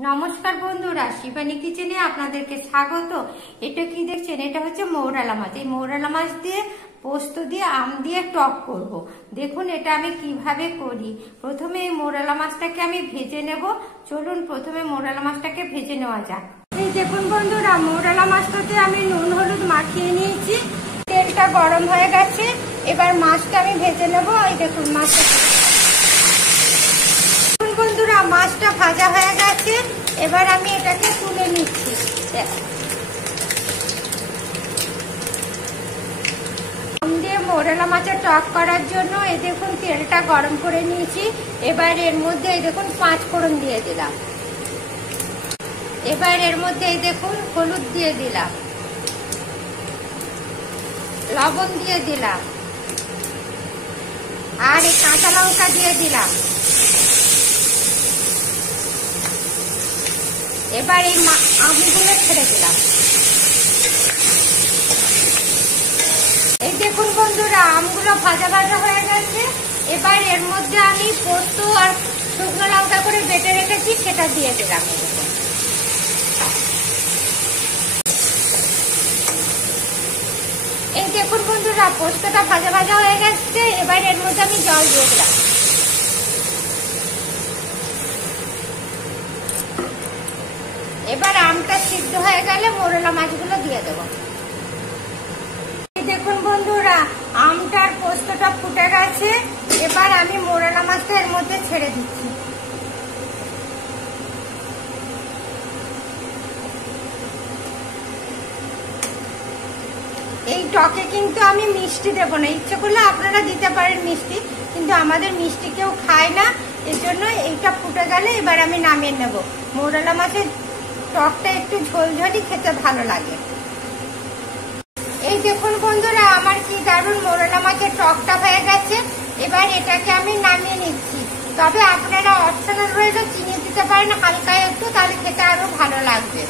নমস্কার বন্ধুরা, শিবানী কিচেনে আপনাদেরকে স্বাগত। এটা কি দেখছেন? এটা হচ্ছে মৌরালা মাছ। এই মৌরালা মাছ দিয়ে পোস্ত দিয়ে আম দিয়ে টক করব। দেখুন এটা আমি কিভাবে করি। প্রথমে এই মৌরালা মাছটাকে আমি ভেজে নেব। চলুন প্রথমে মৌরালা মাছটাকে ভেজে নেওয়া যাক। এই দেখুন বন্ধুরা, মৌরালা মাছটাতে আমি নুন হলুদ মাখিয়ে নিয়েছি। তেলটা গরম হয়ে গেছে, এবার মাছটা আমি ভেজে নেব। এই দেখুন মাছটা, বন্ধুরা মাছটা ভাজা হয়ে গেছে। এবার আমি এটাকে তুলে নিচ্ছি। মৌরালা মাছের টক করার জন্য এই দেখুন তেলটা গরম করে নিয়েছি। এবার এর মধ্যে এই দেখুন 5 ফোড়ন দিয়ে দিলাম। এবার এর মধ্যে এই দেখুন হলুদ দিয়ে দিলাম, লবণ দিয়ে দিলাম, আর এই কাঁচা লঙ্কা দিয়ে দিলাম। এবার এই আমগুলো ছেড়ে দিলাম। এই দেখুন বন্ধুরা, আমগুলো ভাজা ভাজা হয়ে গেছে। এবার এর মধ্যে আমি পোস্ত আর শুকনো লঙ্কা করে বেটে রেখেছি, সেটা দিয়ে দিলাম। এই দেখুন বন্ধুরা, পোস্তটা ভাজা ভাজা হয়ে গেছে। এবার এর মধ্যে আমি জল দিয়ে দিলাম। এবার আমটা সিদ্ধ হয়ে গেলে মৌরালা মাছগুলো দিয়ে দেবো। দেখুন বন্ধুরা, আমটার পোস্তটা ফুটে গেছে। এবার আমি মৌরালা মাছটা এর মধ্যে ছেড়ে দিচ্ছি। এই টকে কিন্তু আমি মিষ্টি দেব না। ইচ্ছে করলে আপনারা দিতে পারেন মিষ্টি, কিন্তু আমাদের মিষ্টি কেউ খায় না। এর জন্য এইটা ফুটে গেলে এবার আমি নামিয়ে নেব। মৌরালা মাছের টকটা একটু ঝোলঝালি খেতে ভালো লাগে। এই দেখুন বন্ধুরা, আমার কি দারুণ মৌরালা মাছের টকটা হয়ে গেছে। এবার এটাকে আমি নামিয়ে নিচ্ছি। তবে আপনারা অপশনাল রয়েছে চিনি দিতে পারেন হালকা একটু, তাহলে খেতে আরো ভালো লাগবে।